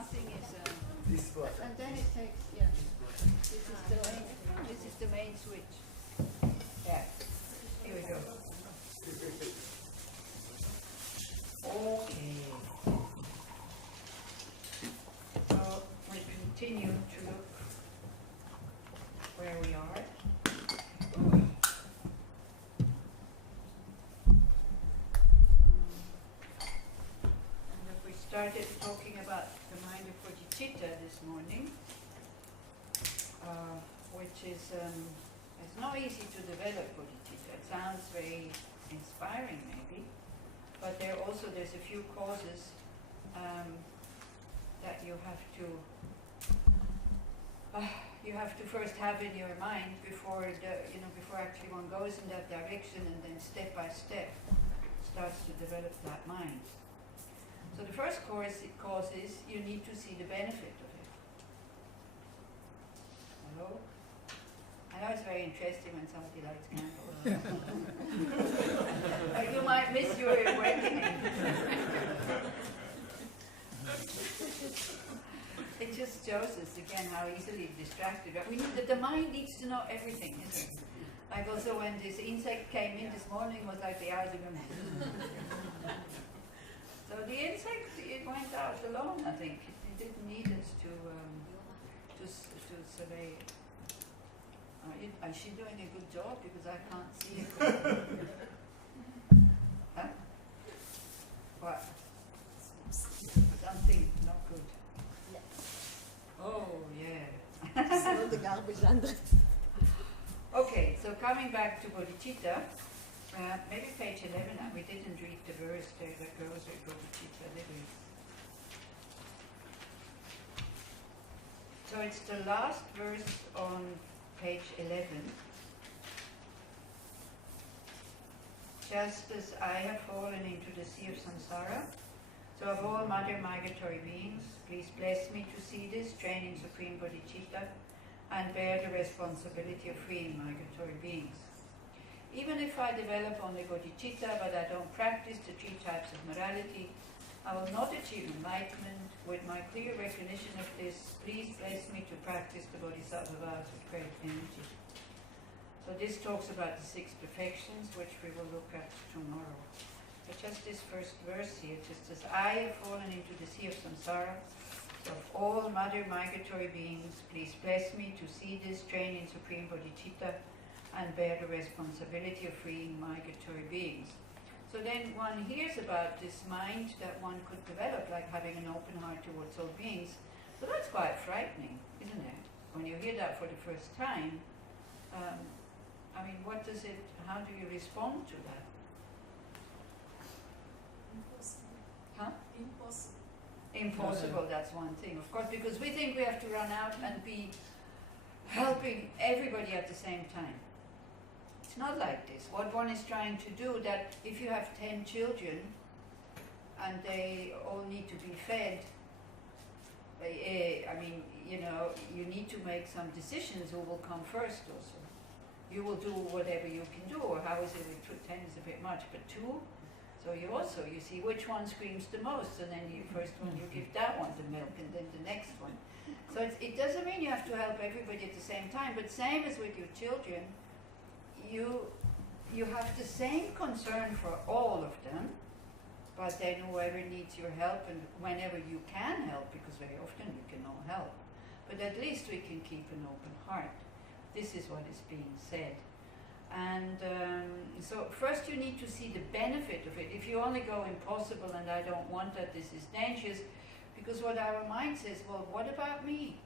nothing is. This one. And then it takes, yeah. This is the main switch. Yeah. Here we go. Okay. So we continue to look where we are. Started talking about the mind of bodhicitta this morning, which is it's not easy to develop bodhicitta. It sounds very inspiring, maybe, but there's a few causes that you have to first have in your mind before before actually one goes in that direction, and then step by step starts to develop that mind. So the first cause is you need to see the benefit of it. Hello? I know it's very interesting when somebody lights candles. You might miss your awakening. It just shows us again how easily distracted. The mind needs to know everything, isn't it? Like also when this insect came in this morning, was like the eyes of a So the insect, it went out alone, I think. It didn't need us to survey it. Is she doing a good job? Because I can't see it. Huh? What? Something not good. Yeah. Oh, yeah. The garbage under. Okay, so coming back to bodhicitta, maybe page 11, we didn't read the verse there that goes with bodhicitta, did we? So it's the last verse on page 11. Just as I have fallen into the sea of samsara, so of all mother migratory beings, please bless me to see this, training supreme bodhicitta, and bear the responsibility of freeing migratory beings. Even if I develop only bodhicitta, but I don't practice the 3 types of morality, I will not achieve enlightenment. With my clear recognition of this, please bless me to practice the bodhisattva vows with great energy. So this talks about the 6 perfections, which we will look at tomorrow. But just this first verse here, just as I have fallen into the sea of samsara, so of all mother migratory beings, please bless me to see this, train in supreme bodhicitta, and bear the responsibility of freeing migratory beings. So then one hears about this mind that one could develop, like having an open heart towards all beings. So that's quite frightening, isn't it? When you hear that for the first time, I mean, how do you respond to that? Impossible. Huh? Impossible. Impossible, that's one thing, of course, because we think we have to run out and be helping everybody at the same time. It's not like this. What one is trying to do, that if you have 10 children and they all need to be fed, I mean, you need to make some decisions who will come first also. You will do whatever you can do, or how is it with 10 is a bit much, but 2? So you see which one screams the most, and then you first one, you give that one the milk, and then the next one. So it doesn't mean you have to help everybody at the same time, but same as with your children, you have the same concern for all of them, but then whoever needs your help, and whenever you can help, because very often you can all help, but at least we can keep an open heart. This is what is being said. And so first you need to see the benefit of it. If you only go impossible and I don't want that, this is dangerous, because what our mind says, well, what about me?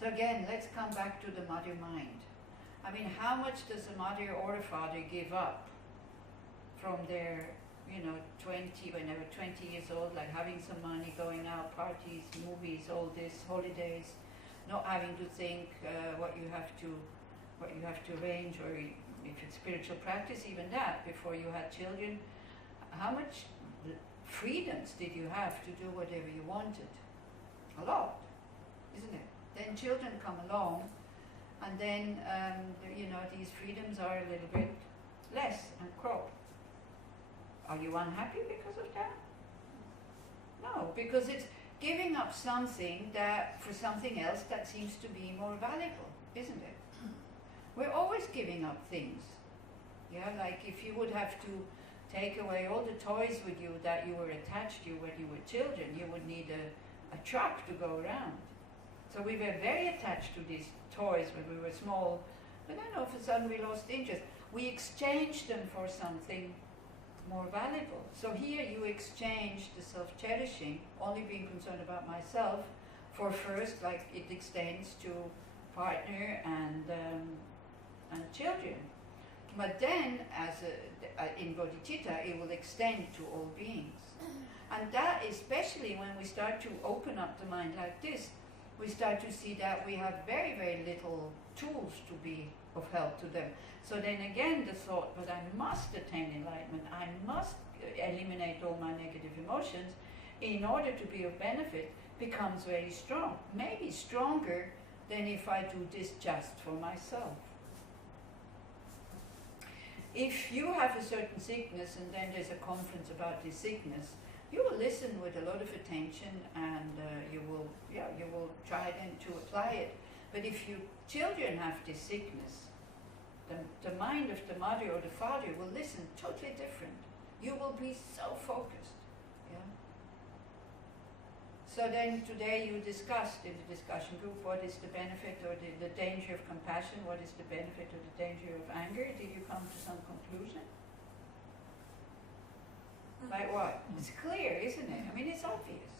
So again, let's come back to the mother mind. I mean, how much does a mother or a father give up from their, 20, when they were 20 years old, like having some money, going out, parties, movies, all this, holidays, not having to think what you have to arrange, or if it's spiritual practice, even that, before you had children. How much freedoms did you have to do whatever you wanted? A lot, isn't it? Then children come along, and then, these freedoms are a little bit less and crop. Are you unhappy because of that? No, because it's giving up something that for something else that seems to be more valuable, isn't it? We're always giving up things. Yeah, like if you would have to take away all the toys with you that you were attached to when you were children, you would need a truck to go around. So we were very attached to these toys when we were small, but then all of a sudden we lost interest. We exchanged them for something more valuable. So here you exchange the self-cherishing, only being concerned about myself, for first, like it extends to partner and children. But then, in bodhicitta, it will extend to all beings. And that, especially when we start to open up the mind like this, we start to see that we have very, very little tools to be of help to them. So then again, the thought, but I must attain enlightenment, I must eliminate all my negative emotions in order to be of benefit, becomes very strong. Maybe stronger than if I do this just for myself. If you have a certain sickness and then there's a conference about this sickness, you will listen with a lot of attention and you will try then to apply it. But if your children have this sickness, the mind of the mother or the father will listen totally different. You will be so focused. Yeah? So then today you discussed in the discussion group what is the benefit or the danger of compassion, what is the benefit or the danger of anger. Did you come to some conclusion? Like what? It's clear, isn't it? I mean, it's obvious.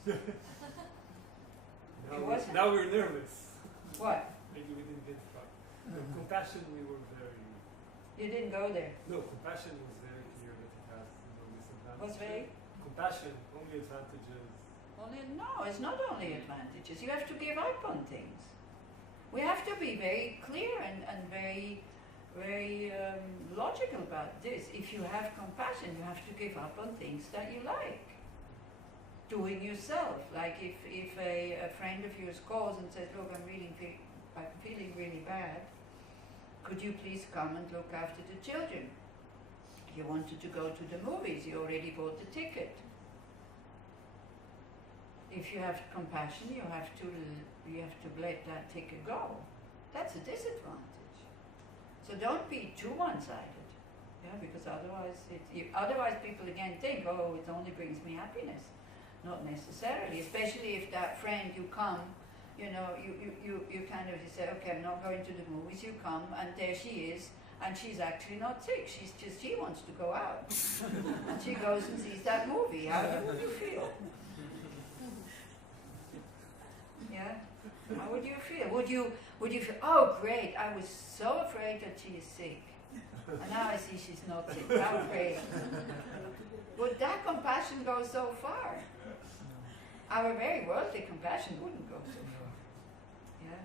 Now we're nervous. What? Maybe we didn't get far. Compassion, we were very... You didn't go there. No, compassion was very clear that it has disadvantages. What's very? Compassion, only advantages. No, it's not only advantages. You have to give up on things. We have to be very clear and very logical about this. If you have compassion, you have to give up on things that you like. Doing yourself. Like if a friend of yours calls and says, look, I'm feeling really bad, could you please come and look after the children? You wanted to go to the movies, you already bought the ticket. If you have compassion, you have to let that ticket go. That's a disadvantage. So don't be too one-sided, yeah, because otherwise people again think, oh, it only brings me happiness. Not necessarily, especially if that friend you come, you kind of say, okay, I'm not going to the movies, you come, and there she is, and she's actually not sick, she wants to go out. And she goes and sees that movie. How would you feel? Yeah? How would you feel? Would you feel, oh great, I was so afraid that she is sick. And now I see she's not sick. How great. Would that compassion go so far? Our very worldly compassion wouldn't go so far. Yeah?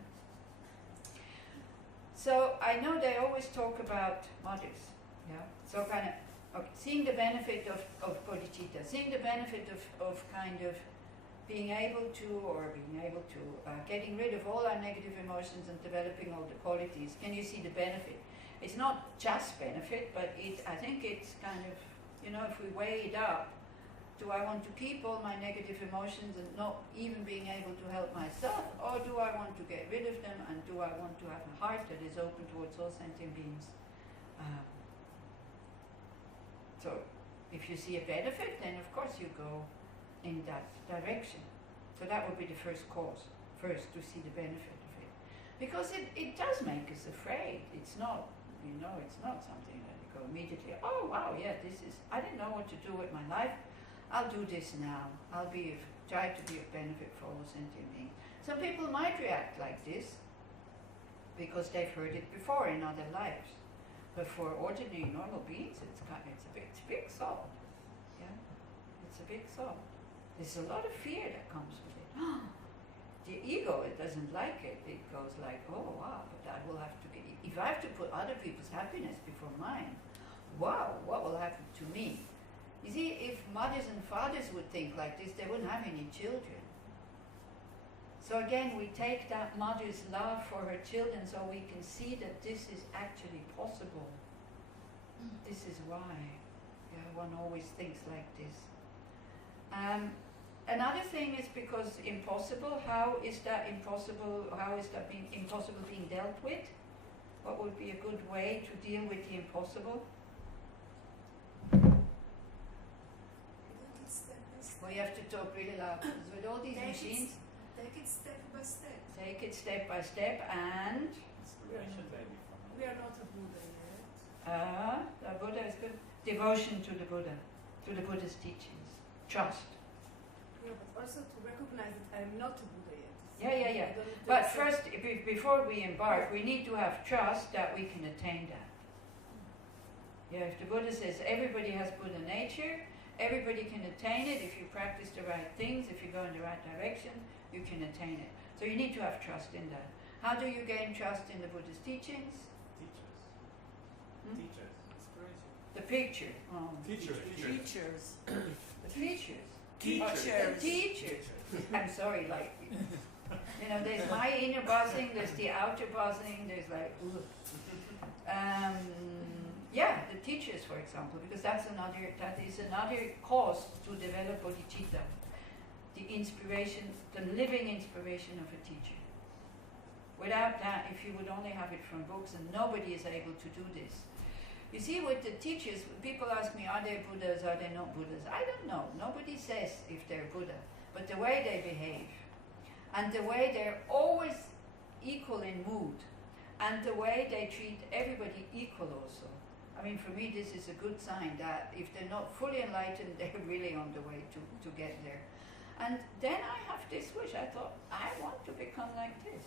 So I know they always talk about mothers. Yeah? So kind of seeing the benefit of bodhicitta, seeing the benefit of kind of being able to getting rid of all our negative emotions and developing all the qualities. Can you see the benefit? It's not just benefit, but I think it's kind of, if we weigh it up, do I want to keep all my negative emotions and not even being able to help myself, or do I want to get rid of them, and do I want to have a heart that is open towards all sentient beings? So if you see a benefit, then of course you go in that direction. So that would be the first cause, to see the benefit of it. Because it does make us afraid. It's not, it's not something that you go immediately, oh wow, yeah, I didn't know what to do with my life, I'll do this now. I'll try to be of benefit for all sentient beings. Some people might react like this because they've heard it before in other lives. But for ordinary, normal beings, it's a big thought. Yeah? It's a big thought. There's a lot of fear that comes with it. The ego, it doesn't like it. It goes like, oh wow, but I will have to if I have to put other people's happiness before mine, wow, what will happen to me? You see, if mothers and fathers would think like this, they wouldn't have any children. So again, we take that mother's love for her children so we can see that this is actually possible. This is why. Yeah, one always thinks like this. another thing is because impossible. How is that impossible? How is that being impossible being dealt with? What would be a good way to deal with the impossible? Take it step by step. Well, you have to talk really loud because with all these machines, Take it step by step. take it step by step and Inspiration maybe from We are not a Buddha yet. the Buddha is good. Devotion to the Buddha, to the Buddha's teachings. Trust. Yeah, but also to recognize that I'm not a Buddha yet. Yeah. I don't But accept- first, before we embark, we need to have trust that we can attain that. Yeah, if the Buddha says everybody has Buddha nature, everybody can attain it if you practice the right things, if you go in the right direction, you can attain it. So you need to have trust in that. How do you gain trust in the Buddha's teachings? teachers. Hmm? Teachers. Inspiration. The picture. Oh. Teachers. Teachers. The teachers. Teachers. The teachers. I'm sorry, like, you know, there's my inner buzzing, there's the outer buzzing, there's like, ooh. Yeah, the teachers, for example, because that is another cause to develop bodhicitta. The inspiration, the living inspiration of a teacher. Without that, if you would only have it from books, and nobody is able to do this. You see, with the teachers, people ask me, are they Buddhas, are they not Buddhas? I don't know. Nobody says if they're Buddha. But the way they behave, and the way they're always equal in mood, and the way they treat everybody equal also. I mean, for me, this is a good sign that if they're not fully enlightened, they're really on the way to get there. And then I have this wish. I thought, I want to become like this.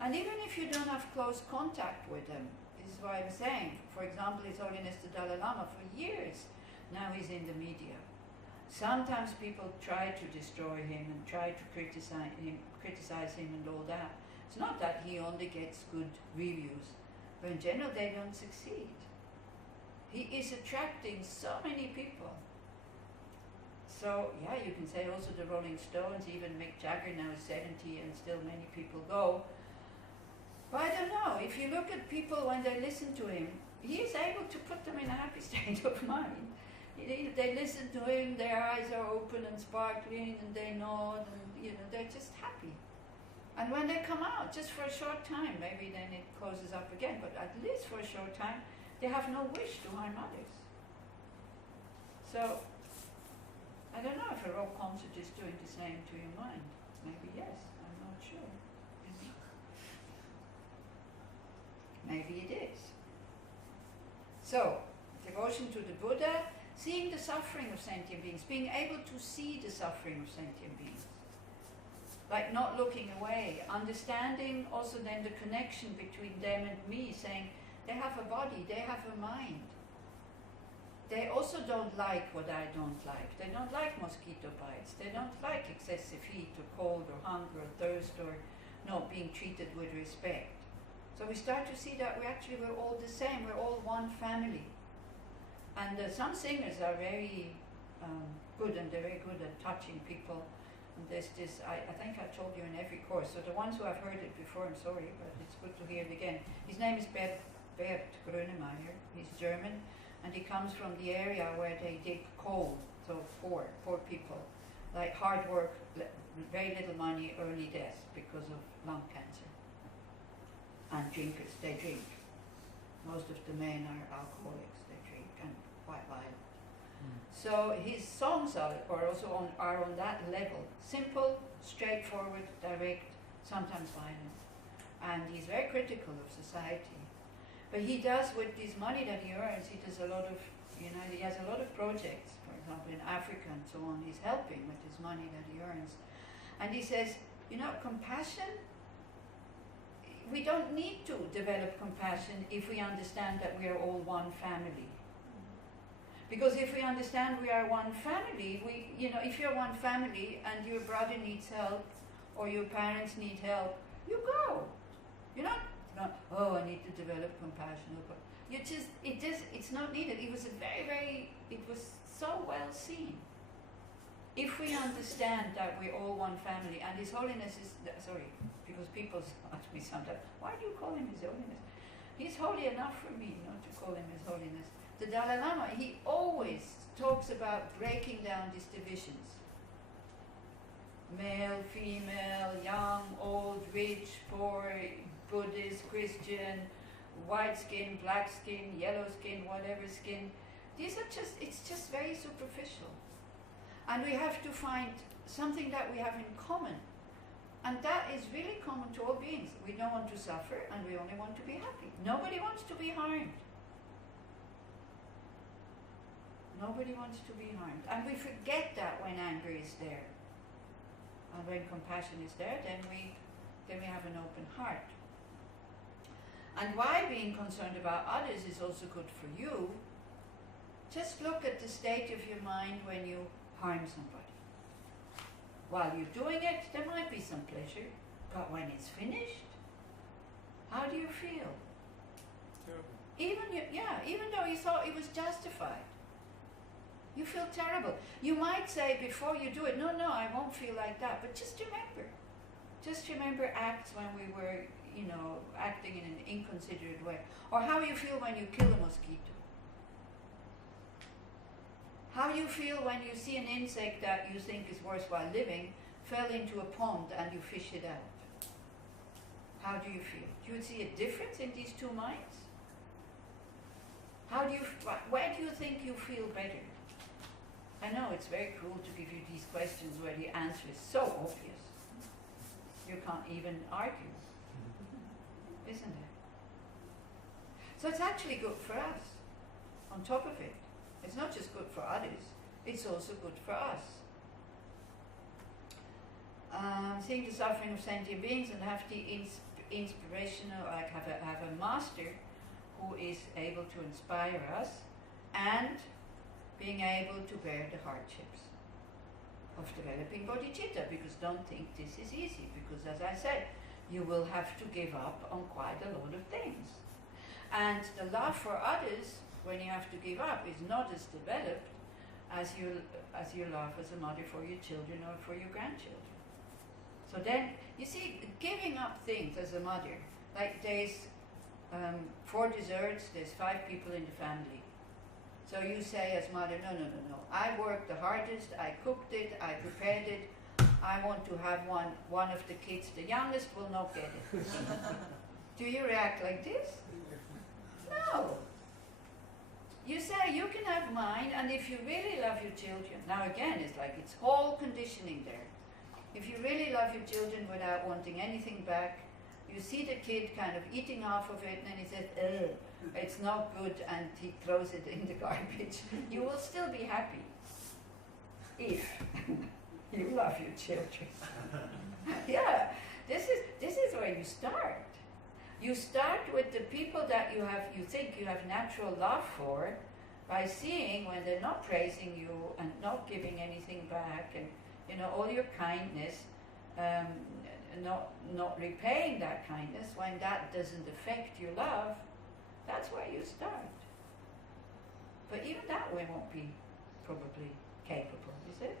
And even if you don't have close contact with them, this is why I'm saying, for example, His Holiness the Dalai Lama, for years now he's in the media. Sometimes people try to destroy him and try to criticize him and all that. It's not that he only gets good reviews, but in general they don't succeed. He is attracting so many people. So yeah, you can say also the Rolling Stones, even Mick Jagger now is 70 and still many people go. But I don't know, if you look at people when they listen to him, he is able to put them in a happy state of mind. They listen to him, their eyes are open and sparkling and they nod and they're just happy. And when they come out, just for a short time, maybe then it closes up again, but at least for a short time, they have no wish to harm others. So, I don't know if a raw concert is doing the same to your mind. Maybe yes, I'm not sure. Maybe it is. So, devotion to the Buddha, seeing the suffering of sentient beings, being able to see the suffering of sentient beings. Like not looking away, understanding also then the connection between them and me, saying they have a body, they have a mind. They also don't like what I don't like. They don't like mosquito bites. They don't like excessive heat or cold or hunger or thirst or not being treated with respect. So we start to see that we're all the same. We're all one family. And some singers are very good, and they're very good at touching people. And there's this, I think I told you in every course. So the ones who have heard it before, I'm sorry, but it's good to hear it again. His name is Bert Grönemeyer. He's German. And he comes from the area where they dig coal, so poor people, like hard work, very little money, early death because of lung cancer. And drinkers, they drink. Most of the men are alcoholics, they drink, and quite violent. So his songs are also on that level, simple, straightforward, direct, sometimes violent. And he's very critical of society. But he does, with this money that he earns, he does a lot of, he has a lot of projects, for example, in Africa and so on. He's helping with his money that he earns. And he says, compassion, we don't need to develop compassion if we understand that we are all one family. Because if we understand we are one family, if you're one family and your brother needs help or your parents need help, you go. You're not, I need to develop compassion. It's not needed. It was it was so well seen. If we understand that we're all one family, and His Holiness is, because people ask me sometimes, why do you call him His Holiness? He's holy enough for me not to call him His Holiness. The Dalai Lama, he always talks about breaking down these divisions. male, female, young, old, rich, poor, Buddhist, Christian, white skin, black skin, yellow skin, whatever skin. These are just, it's just very superficial. And we have to find something that we have in common. And that is really common to all beings. We don't want to suffer and we only want to be happy. Nobody wants to be harmed. Nobody wants to be harmed. And we forget that when anger is there. And when compassion is there, then we have an open heart. And why being concerned about others is also good for you. Just look at the state of your mind when you harm somebody. While you're doing it, there might be some pleasure, but when it's finished, how do you feel? Terrible. Even though you thought it was justified, you feel terrible. You might say before you do it, no, I won't feel like that, but just remember acts when we were, acting in an inconsiderate way, or how you feel when you kill a mosquito. How you feel when you see an insect that you think is worthwhile living fell into a pond and you fish it out. How do you feel? Do you see a difference in these two minds? Where do you think you feel better? I know it's very cruel to give you these questions where the answer is so obvious. You can't even argue, isn't it? So it's actually good for us, on top of it. It's not just good for others, it's also good for us. Seeing the suffering of sentient beings and have the inspirational, like have a master who is able to inspire us, and being able to bear the hardships of developing bodhicitta, because don't think this is easy, because as I said, you will have to give up on quite a lot of things. And the love for others, when you have to give up, is not as developed as your love as a mother for your children or for your grandchildren. So then, you see, giving up things as a mother, like there's 4 desserts, there's 5 people in the family. So you say as mother, no, I worked the hardest, I cooked it, I prepared it, I want to have one of the kids, the youngest will not get it. Do you react like this? No. You say, you can have mine, and if you really love your children, now again, it's like it's all conditioning there. If you really love your children without wanting anything back, you see the kid kind of eating half of it, and he says, ugh, it's not good, and he throws it in the garbage. You will still be happy if you love your children. Yeah, this is where you start. You start with the people that you think you have natural love for, by seeing when they're not praising you and not giving anything back, and all your kindness, not repaying that kindness, when that doesn't affect your love, that's where you start. But even that way won't be probably capable, is it?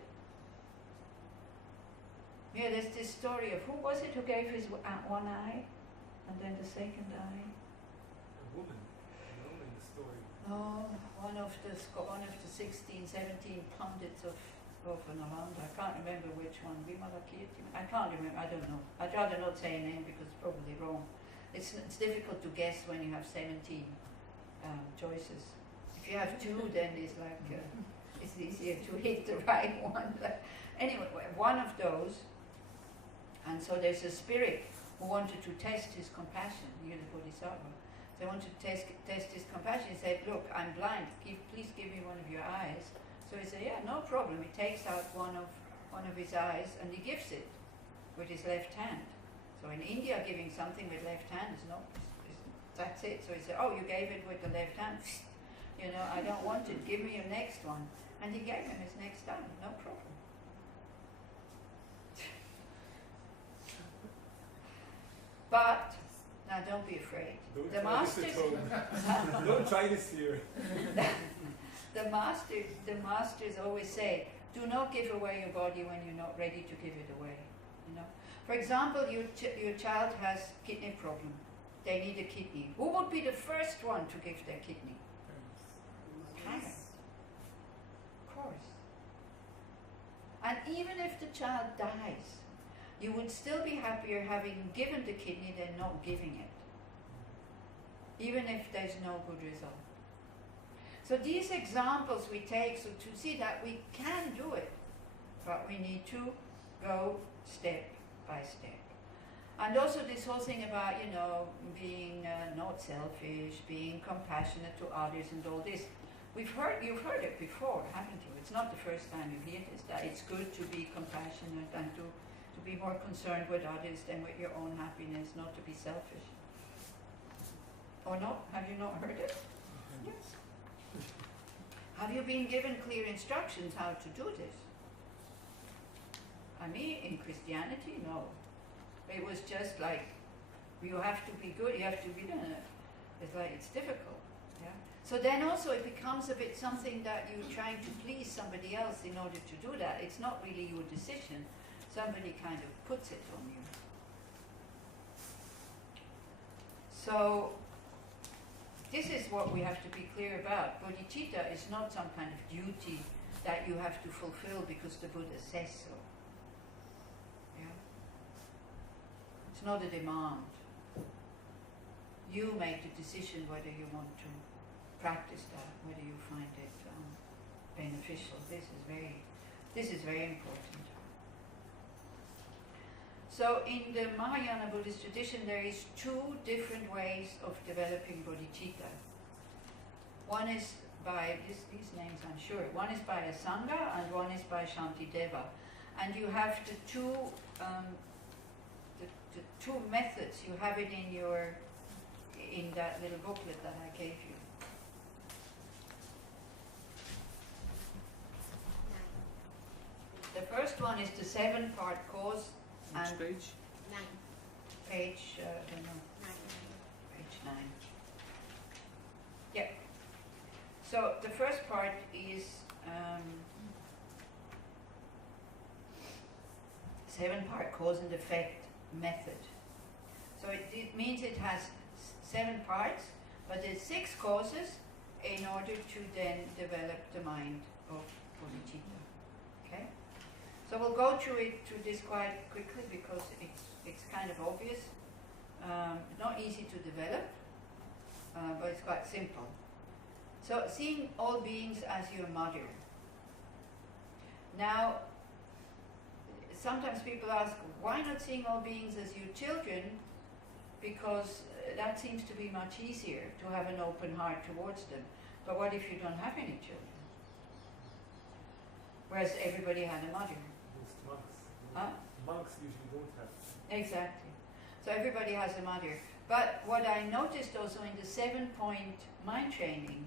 Yeah, there's this story of, who was it who gave his one eye? And then the second eye. A woman, in the story. Oh, one of the 16, 17 pundits of Nalanda. I can't remember which one. Vimalakirti. I can't remember. I don't know. I'd rather not say a name because it's probably wrong. It's difficult to guess when you have 17 choices. If you have 2, then it's like it's easier to hit the right one. Anyway, one of those. And so there's a spirit who wanted to test his compassion, the Bodhisattva. They wanted to test his compassion. He said, look, I'm blind, please give me one of your eyes. So he said, yeah, no problem. He takes out one of his eyes and he gives it with his left hand. So in India, giving something with left hand that's it. So he said, oh, you gave it with the left hand? I don't want it, give me your next one. And he gave him his next eye, no problem. But, now don't be afraid. The masters, Don't try this here. the masters always say, do not give away your body when you're not ready to give it away. For example, your child has kidney problem. They need a kidney. Who would be the first one to give their kidney? Parents. Of course. And even if the child dies, you would still be happier having given the kidney than not giving it, even if there's no good result. So these examples we take so to see that we can do it, but we need to go step by step. And also this whole thing about, being not selfish, being compassionate to others and all this. You've heard it before, haven't you? It's not the first time you hear this, that it's good to be compassionate and to be more concerned with others than with your own happiness, not to be selfish. Or not? Have you not heard it? Yes. Have you been given clear instructions how to do this? I mean, in Christianity, no. It was just like, you have to be good, you have to be, it's like, it's difficult. Yeah. So then also it becomes a bit something that you're trying to please somebody else in order to do that. It's not really your decision. Somebody kind of puts it on you. So this is what we have to be clear about. Bodhicitta is not some kind of duty that you have to fulfill because the Buddha says so. Yeah? It's not a demand. You make the decision whether you want to practice that, whether you find it beneficial. This is very important. So in the Mahayana Buddhist tradition, there is two different ways of developing bodhicitta. One is by these names, I'm sure. One is by a sangha, and one is by Shantideva. And you have the two methods. You have it in that little booklet that I gave you. The first one is the 7-part course. Which page? 9. Page, I don't know, 9. page 9. Yeah. So the first part is 7-part cause and effect method. So it means it has 7 parts, but there's 6 causes in order to then develop the mind of bodhicitta. Okay? So we'll go through this quite quickly because it's kind of obvious. Not easy to develop, but it's quite simple. So seeing all beings as your mother. Now, sometimes people ask, why not seeing all beings as your children? Because that seems to be much easier to have an open heart towards them. But what if you don't have any children? Whereas everybody had a mother. Most monks. Huh? Monks usually don't have. Exactly. So everybody has a mother. But what I noticed also in the 7-point mind training,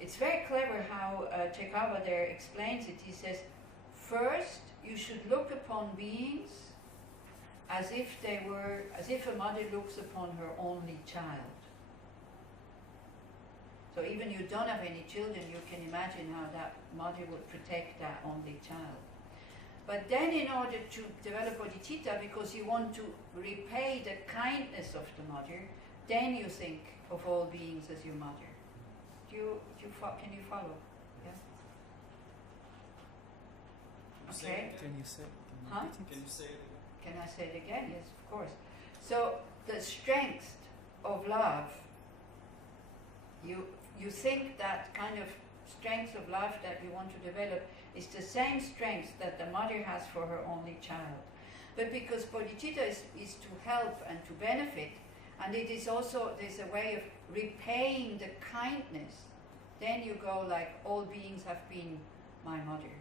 it's very clever how Chekawa there explains it. He says, first you should look upon beings as if a mother looks upon her only child. So even you don't have any children, you can imagine how that mother would protect that only child. But then in order to develop bodhicitta, because you want to repay the kindness of the mother, then you think of all beings as your mother. Can you follow? Yeah? Okay. Can you say? Huh? Can you say it again? Can I say it again? Yes, of course. So the strength of love, you think that kind of strength of love that you want to develop is the same strength that the mother has for her only child. But because bodhicitta is to help and to benefit, and it is also, there's a way of repaying the kindness, then you go like, all beings have been my mother.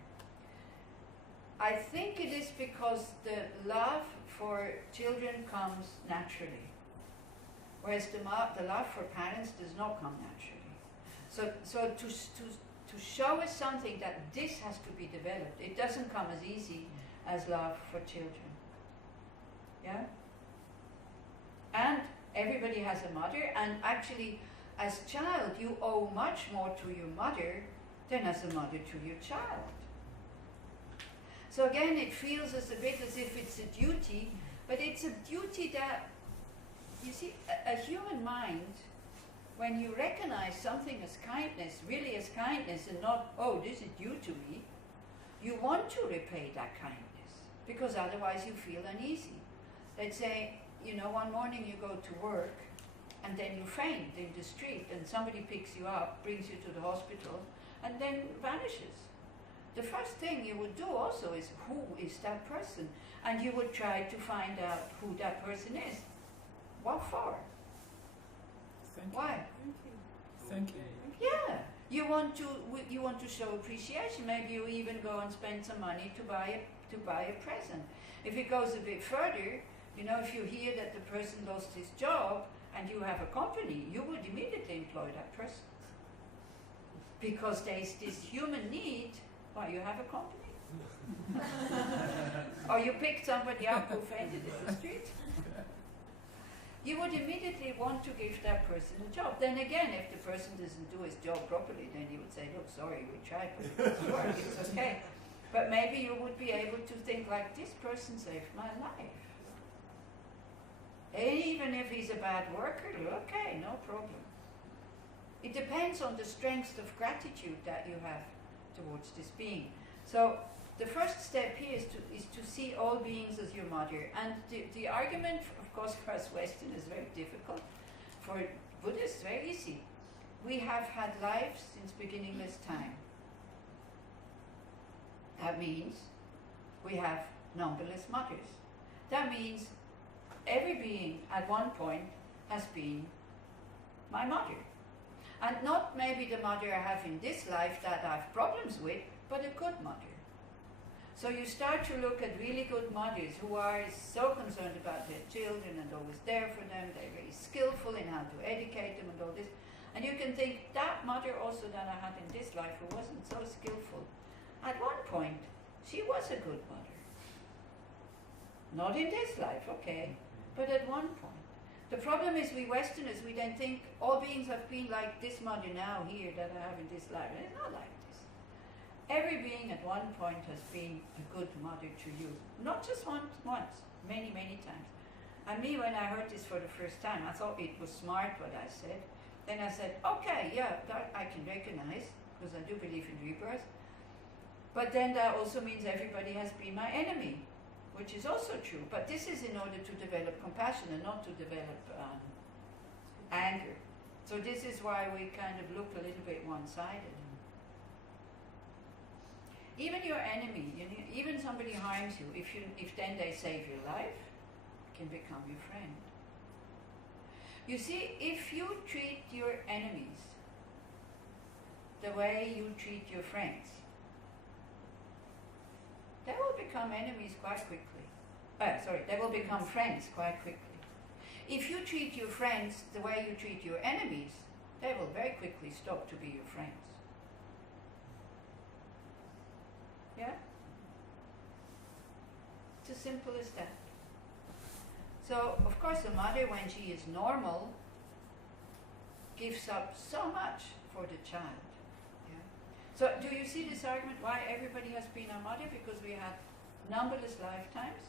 I think it is because the love for children comes naturally, whereas the love for parents does not come naturally. So to show us something that this has to be developed, it doesn't come as easy as love for children. Yeah? And everybody has a mother, and actually as child you owe much more to your mother than as a mother to your child. So again, it feels as a bit as if it's a duty, but it's a duty that, you see, a human mind, when you recognize something as kindness, really as kindness, and not, oh, this is due to me, You want to repay that kindness because otherwise you feel uneasy. Let's say, you know, one morning you go to work and then you faint in the street and somebody picks you up, brings you to the hospital, and then vanishes. The first thing you would do also is, who is that person? And you would try to find out who that person is. What for? Thank you. Why? Thank you. Yeah, you want to show appreciation. Maybe you even go and spend some money to buy a present. If it goes a bit further, you know, if you hear that the person lost his job and you have a company, you would immediately employ that person. Because there's this human need. Why, you have a company? Or you picked somebody up who fainted in the street? You would immediately want to give that person a job. Then again, if the person doesn't do his job properly, then you would say, look, sorry, we tried, but sure, it's okay. But maybe you would be able to think like, this person saved my life. Even if he's a bad worker, okay, no problem. It depends on the strength of gratitude that you have towards this being. So the first step here is to see all beings as your mother. And the argument, of course, for us Western is very difficult. For Buddhists, very easy. We have had lives since beginningless time. That means we have numberless mothers. That means every being at one point has been my mother. And not maybe the mother I have in this life that I have problems with, but a good mother. So you start to look at really good mothers who are so concerned about their children and always there for them. They're very skillful in how to educate them and all this. And you can think, that mother also that I had in this life who wasn't so skillful, at one point, she was a good mother. Not in this life, okay, but at one point. The problem is we Westerners, we then think all beings have been like this mother now here that I have in this life. And it's not like this. Every being at one point has been a good mother to you. Not just once, many, many times. And me, when I heard this for the first time, I thought it was smart what I said. Then I said, okay, yeah, that I can recognize, because I do believe in rebirth. But then that also means everybody has been my enemy, which is also true. But this is in order to develop compassion and not to develop anger. So this is why we kind of look a little bit one-sided. Even your enemy, you know, even somebody harms you, if then they save your life, can become your friend. You see, if you treat your enemies the way you treat your friends, they will become enemies quite quickly. They will become friends quite quickly. If you treat your friends the way you treat your enemies, they will very quickly stop to be your friends. Yeah? It's as simple as that. So, of course, a mother, when she is normal, gives up so much for the child. So do you see this argument why everybody has been a mother? Because we had numberless lifetimes.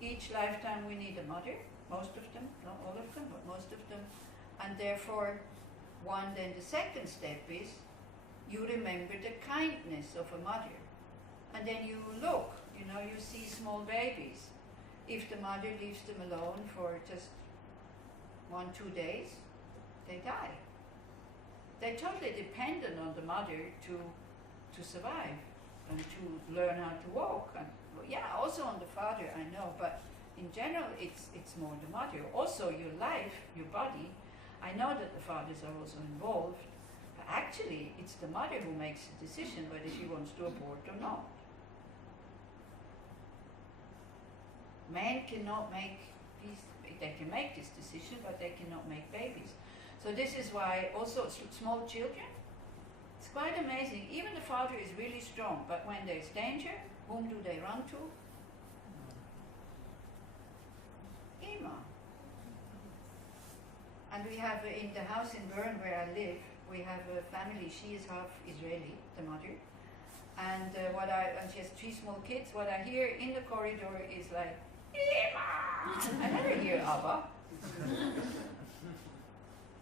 Each lifetime we need a mother, most of them, not all of them, but most of them. And therefore, then the second step is you remember the kindness of a mother. And then you look, you know, you see small babies. If the mother leaves them alone for just 1-2 days, they die. They're totally dependent on the mother to survive and to learn how to walk. And yeah, also on the father, I know, but in general, it's more the mother. Also, your life, your body. I know that the fathers are also involved, but actually, it's the mother who makes the decision whether she wants to abort or not. Men cannot make these. They can make this decision, but they cannot make babies. So this is why also small children, it's quite amazing. Even the father is really strong, but when there's danger, whom do they run to? Ima. And we have in the house in Bern where I live, we have a family, she is half Israeli, the mother. And and she has 3 small kids. What I hear in the corridor is like, Ima! I never hear Abba.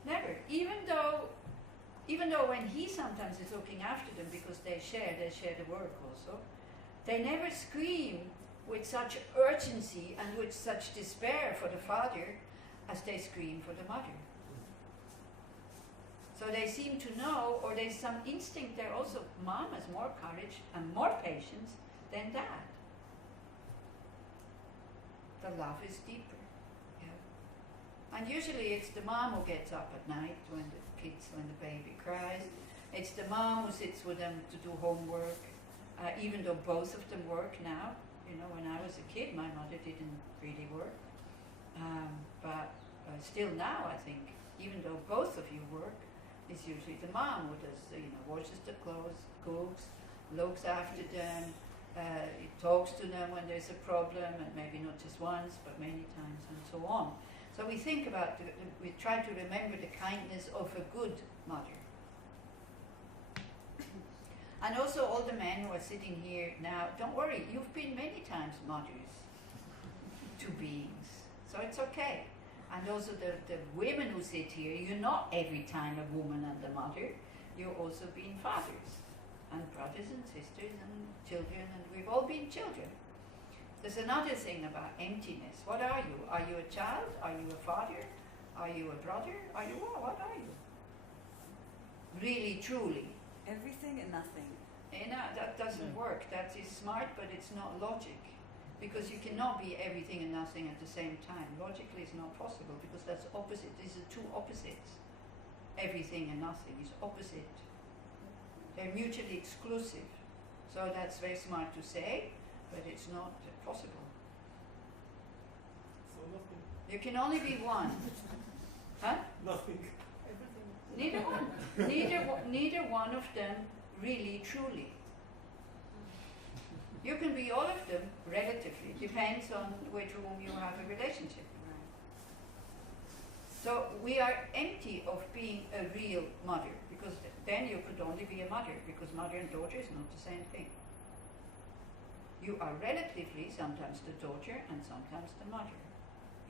Never. Even though when he sometimes is looking after them because they share the work also, they never scream with such urgency and with such despair for the father as they scream for the mother. So they seem to know, or there's some instinct there also, mom has more courage and more patience than dad. The love is deeper. Yeah. And usually it's the mom who gets up at night when the baby cries. It's the mom who sits with them to do homework, even though both of them work now. You know, when I was a kid, my mother didn't really work. But still now, I think, even though both of you work, it's usually the mom who does, washes the clothes, cooks, looks after them, talks to them when there's a problem, and maybe not just once, but many times, and so on. So we think about, we try to remember the kindness of a good mother. And also all the men who are sitting here now, don't worry, you've been many times mothers to beings, so it's okay. And also the women who sit here, you're not every time a woman and a mother, you've also been fathers, and brothers and sisters and children, and we've all been children. There's another thing about emptiness. What are you? Are you a child? Are you a father? Are you a brother? Are you what? What are you? Really, truly. Everything and nothing. That doesn't work. That is smart, but it's not logic. Because you cannot be everything and nothing at the same time. Logically it's not possible, because that's opposite. These are two opposites. Everything and nothing is opposite. They're mutually exclusive. So that's very smart to say, but it's not possible. So nothing. You can only be one. Huh? Nothing. Neither one of them really, truly. You can be all of them relatively. Depends on with whom you have a relationship. Right. So we are empty of being a real mother, because then you could only be a mother, because mother and daughter is not the same thing. You are relatively sometimes the daughter and sometimes the mother.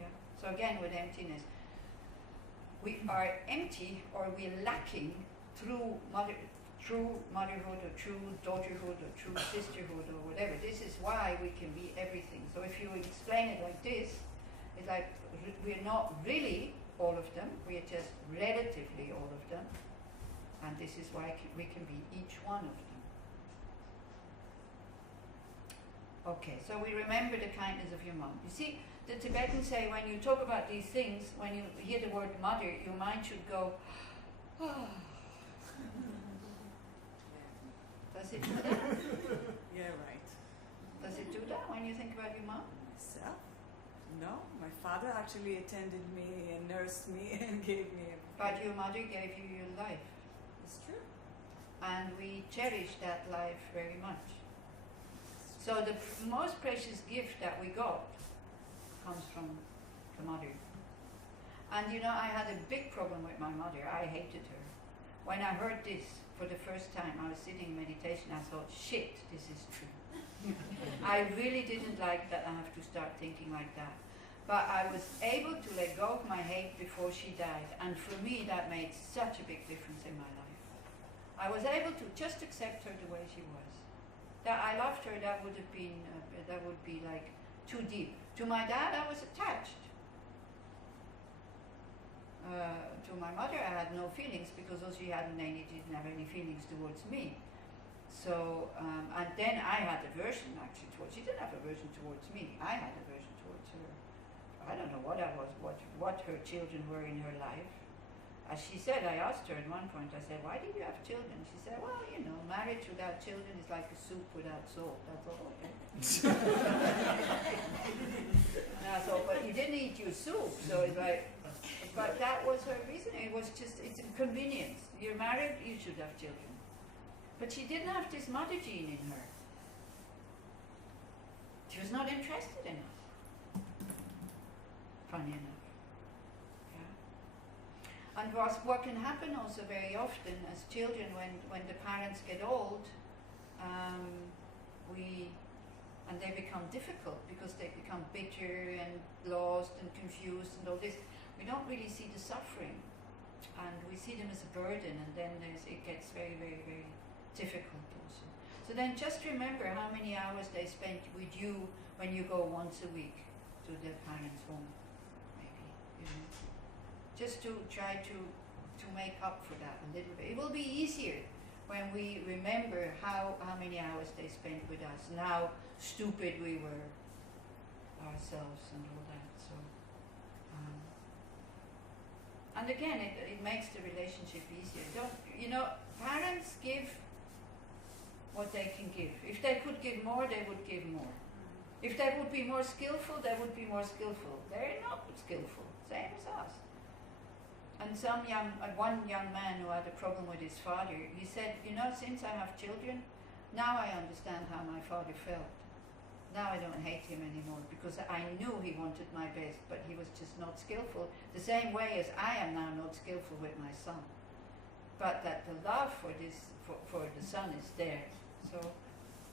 Yeah. So again, with emptiness, we are empty, or we're lacking through motherhood or true daughterhood or true sisterhood or whatever. This is why we can be everything. So if you explain it like this, it's like we're not really all of them, we are just relatively all of them, and this is why we can be each one of them. Okay, so we remember the kindness of your mom. You see, the Tibetans say when you talk about these things, when you hear the word mother, your mind should go, oh. Does it do that? Yeah, right. Does it do that when you think about your mom? Myself? No, my father actually attended me and nursed me and gave me everything. But your mother gave you your life. It's true. And we cherish that life very much. So the most precious gift that we got comes from the mother. And I had a big problem with my mother. I hated her. When I heard this for the first time, I was sitting in meditation, I thought, shit, this is true. I really didn't like that I have to start thinking like that. But I was able to let go of my hate before she died, and for me that made such a big difference in my life. I was able to just accept her the way she was. That I loved her, that would be like too deep. To my dad, I was attached. To my mother, I had no feelings, because she didn't have any feelings towards me. So, and then I had aversion actually towards. She didn't have aversion towards me. I had aversion towards her. I don't know what her children were in her life. As she said, I asked her at one point, I said, why did you have children? She said, well, marriage without children is like a soup without salt. That's all. Okay. And I thought, but you didn't eat your soup, so it's like, but that was her reason. It was just, it's a convenience. You're married, you should have children. But she didn't have this mother gene in her. She was not interested in it. Funny enough. And what can happen also very often as children, when the parents get old, and they become difficult because they become bitter and lost and confused and all this, we don't really see the suffering, and we see them as a burden, and then it gets very, very, very difficult also. So then just remember how many hours they spent with you when you go once a week to their parents' home, maybe, you know. Just to try to make up for that a little bit. It will be easier when we remember how many hours they spent with us and how stupid we were ourselves and all that. So, and again, it makes the relationship easier. Parents give what they can give. If they could give more, they would give more. If they would be more skillful, they would be more skillful. They're not skillful, same as us. And one young man who had a problem with his father, he said, since I have children, now I understand how my father felt. Now I don't hate him anymore because I knew he wanted my best, but he was just not skillful. The same way as I am now not skillful with my son. But that the love for the son is there. So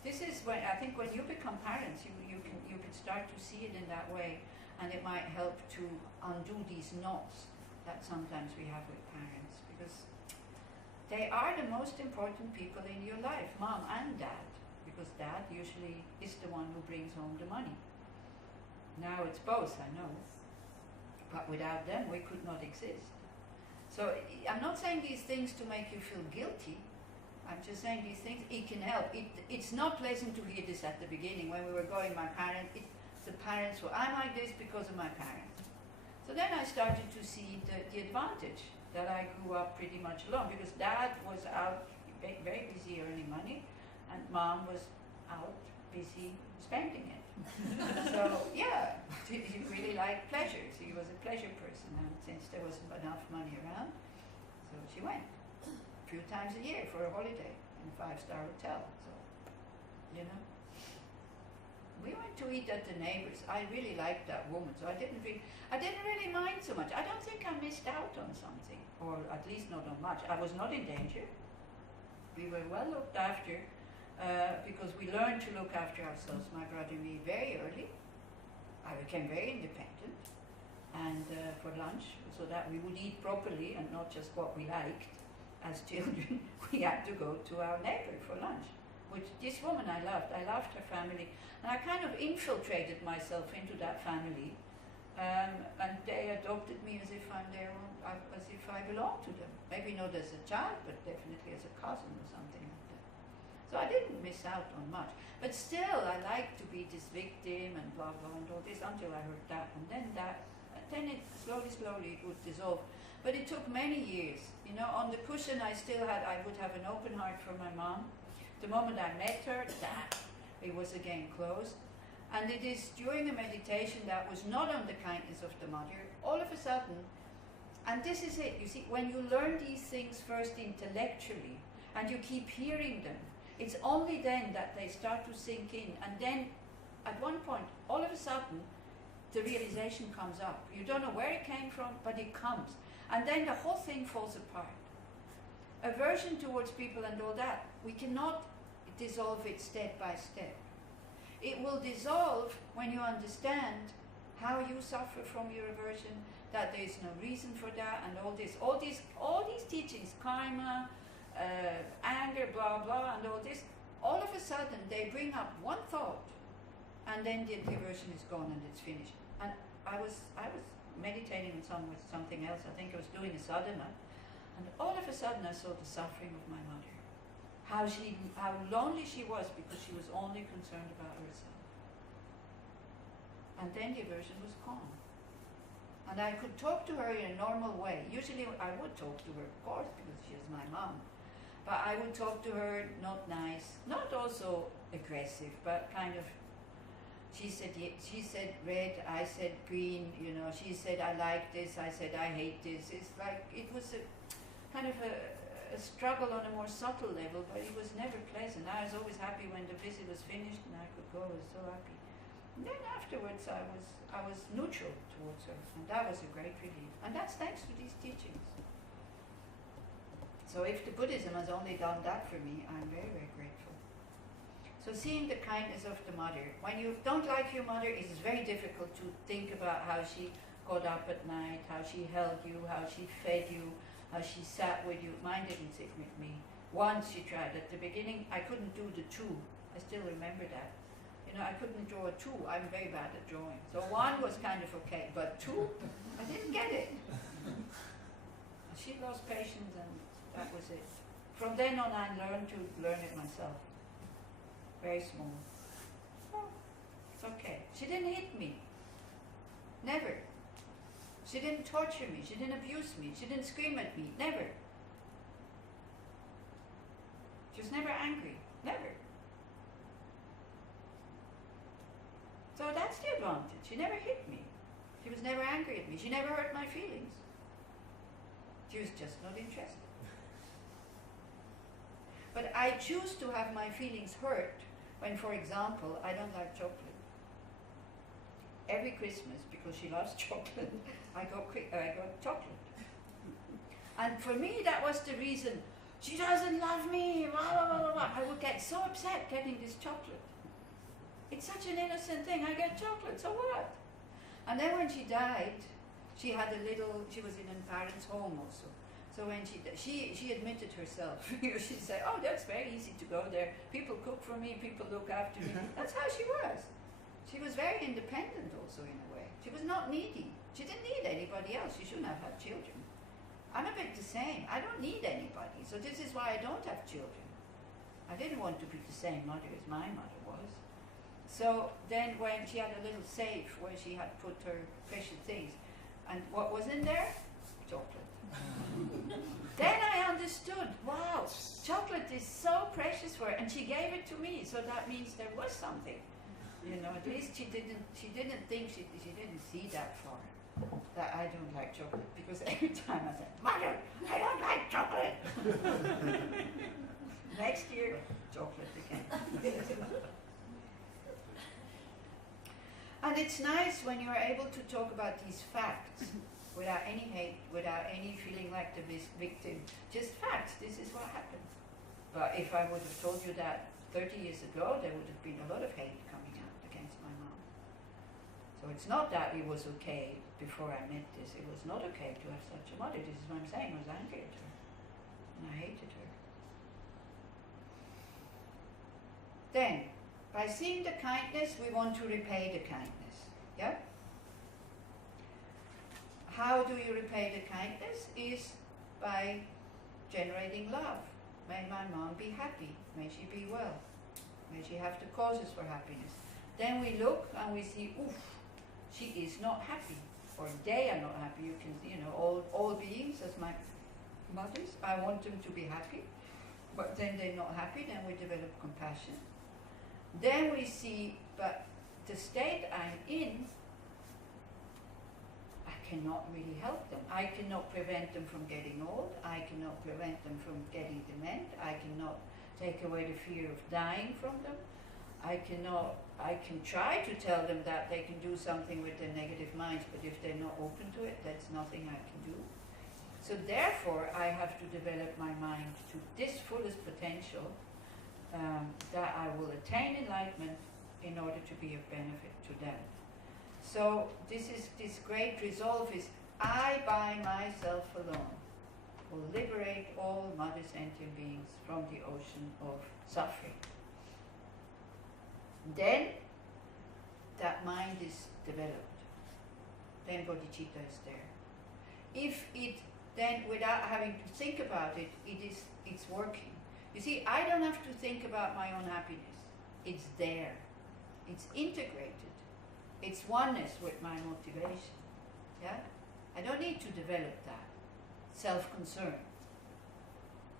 this is when I think when you become parents, you can start to see it in that way, and it might help to undo these knots that sometimes we have with parents, because they are the most important people in your life, mom and dad, because dad usually is the one who brings home the money. Now it's both, I know, but without them we could not exist. So I'm not saying these things to make you feel guilty. I'm just saying these things, it can help. It's not pleasant to hear this at the beginning when we were going, the parents were, I'm like this because of my parents. So then I started to see the advantage that I grew up pretty much alone, because dad was out very busy earning money and mom was out busy spending it. So yeah, she really liked pleasures. He was a pleasure person, and since there wasn't enough money around, so she went a few times a year for a holiday in a 5-star hotel. So, we went to eat at the neighbors. I really liked that woman, so I didn't really mind so much. I don't think I missed out on something, or at least not on much. I was not in danger. We were well looked after, because we learned to look after ourselves, my brother and me, very early. I became very independent, and for lunch, so that we would eat properly and not just what we liked as children, we had to go to our neighbor for lunch, which this woman I loved. I loved her family, and I kind of infiltrated myself into that family, and they adopted me as if I'm their own, as if I belong to them. Maybe not as a child, but definitely as a cousin or something like that. So I didn't miss out on much. But still, I liked to be this victim and blah blah and all this until I heard that, and then it slowly it would dissolve. But it took many years. On the cushion I would have an open heart for my mom. The moment I met her, it was again closed. And it is during a meditation that was not on the kindness of the mother, all of a sudden, and this is it, you see, when you learn these things first intellectually, and you keep hearing them, it's only then that they start to sink in, and then at one point, all of a sudden, the realization comes up. You don't know where it came from, but it comes. And then the whole thing falls apart. Aversion towards people and all that, we cannot dissolve it step by step. It will dissolve when you understand how you suffer from your aversion, that there is no reason for that, and all these teachings, karma, anger, blah blah, and all this. All of a sudden, they bring up one thought, and then the aversion is gone and it's finished. And I was meditating on something else. I think I was doing a sadhana, and all of a sudden I saw the suffering of my mother. How lonely she was because she was only concerned about herself. And then the aversion was gone. And I could talk to her in a normal way. Usually I would talk to her, of course, because she is my mom. But I would talk to her not nice, not also aggressive, but kind of, she said red, I said green, she said I like this, I said I hate this. It's like, it was a kind of a struggle on a more subtle level, but it was never pleasant. I was always happy when the visit was finished and I could go. I was so happy. And then afterwards I was neutral towards her, and that was a great relief. And that's thanks to these teachings. So if the Buddhism has only done that for me, I'm very, very grateful. So seeing the kindness of the mother. When you don't like your mother, it is very difficult to think about how she got up at night, how she held you, how she fed you, how she sat with you. Mine didn't sit with me. Once she tried, at the beginning I couldn't do the 2. I still remember that. You know, I couldn't draw a 2. I'm very bad at drawing. So 1 was kind of okay, but 2, I didn't get it. She lost patience and that was it. From then on I learned to learn it myself. Very small. Oh, it's okay. She didn't hit me. Never. She didn't torture me. She didn't abuse me. She didn't scream at me. Never. She was never angry. Never. So that's the advantage. She never hit me. She was never angry at me. She never hurt my feelings. She was just not interested. But I choose to have my feelings hurt when, for example, I don't like chocolate. Every Christmas, because she loves chocolate, I got chocolate. And for me, that was the reason. She doesn't love me, blah, blah, blah, blah. I would get so upset getting this chocolate. It's such an innocent thing. I get chocolate, so what? And then when she died, she had a little, she was in a parents' home also. So when she admitted herself, she'd say, oh, that's very easy to go there. People cook for me, people look after me. That's how she was. She was very independent also in a way. She was not needy. She didn't need anybody else. She shouldn't have had children. I'm a bit the same. I don't need anybody. So this is why I don't have children. I didn't want to be the same mother as my mother was. So then when she had a little safe where she had put her precious things, and what was in there? Chocolate. Then I understood, wow, chocolate is so precious for her, and she gave it to me, so that means there was something. You know, at least she didn't think, she didn't see that far, that I don't like chocolate, because every time I said, Mother, I don't like chocolate. Next year, chocolate again. And it's nice when you're able to talk about these facts without any hate, without any feeling like the victim. Just facts, this is what happened. But if I would have told you that 30 years ago, there would have been a lot of hate coming out against my mom. So it's not that it was okay before I met this. It was not okay to have such a mother. This is what I'm saying. I was angry at her. And I hated her. Then, by seeing the kindness, we want to repay the kindness. Yeah? How do you repay the kindness? Is by generating love. May my mom be happy. May she be well. May she have the causes for happiness. Then we look and we see, oof, she is not happy. Or they are not happy. You can, you know, all beings as my mothers, I want them to be happy. But then they're not happy, then we develop compassion. Then we see, but the state I'm in, I cannot really help them. I cannot prevent them from getting old. I cannot prevent them from getting dement. I cannot take away the fear of dying from them. I can try to tell them that they can do something with their negative minds, but if they're not open to it, that's nothing I can do. So therefore, I have to develop my mind to this fullest potential, that I will attain enlightenment in order to be of benefit to them. So this great resolve is, I by myself alone will liberate all mother sentient beings from the ocean of suffering. Then that mind is developed. Then bodhicitta is there. If it then, without having to think about it, it's working. You see, I don't have to think about my own happiness. It's there. It's integrated. It's oneness with my motivation. Yeah? I don't need to develop that. Self-concern.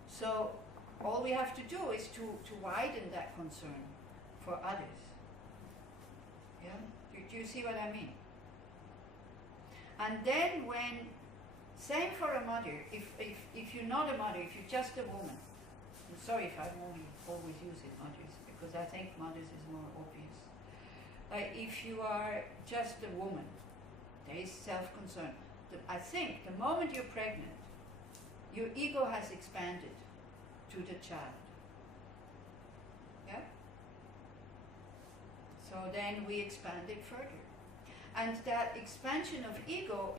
So all we have to do is to widen that concern for others. Yeah? Do you see what I mean? And then when, same for a mother, if you're not a mother, if you're just a woman, I'm sorry if I'm always using mothers, because I think mothers is more obvious. If you are just a woman, there is self-concern. I think the moment you're pregnant, your ego has expanded to the child. Yeah? So then we expand it further. And that expansion of ego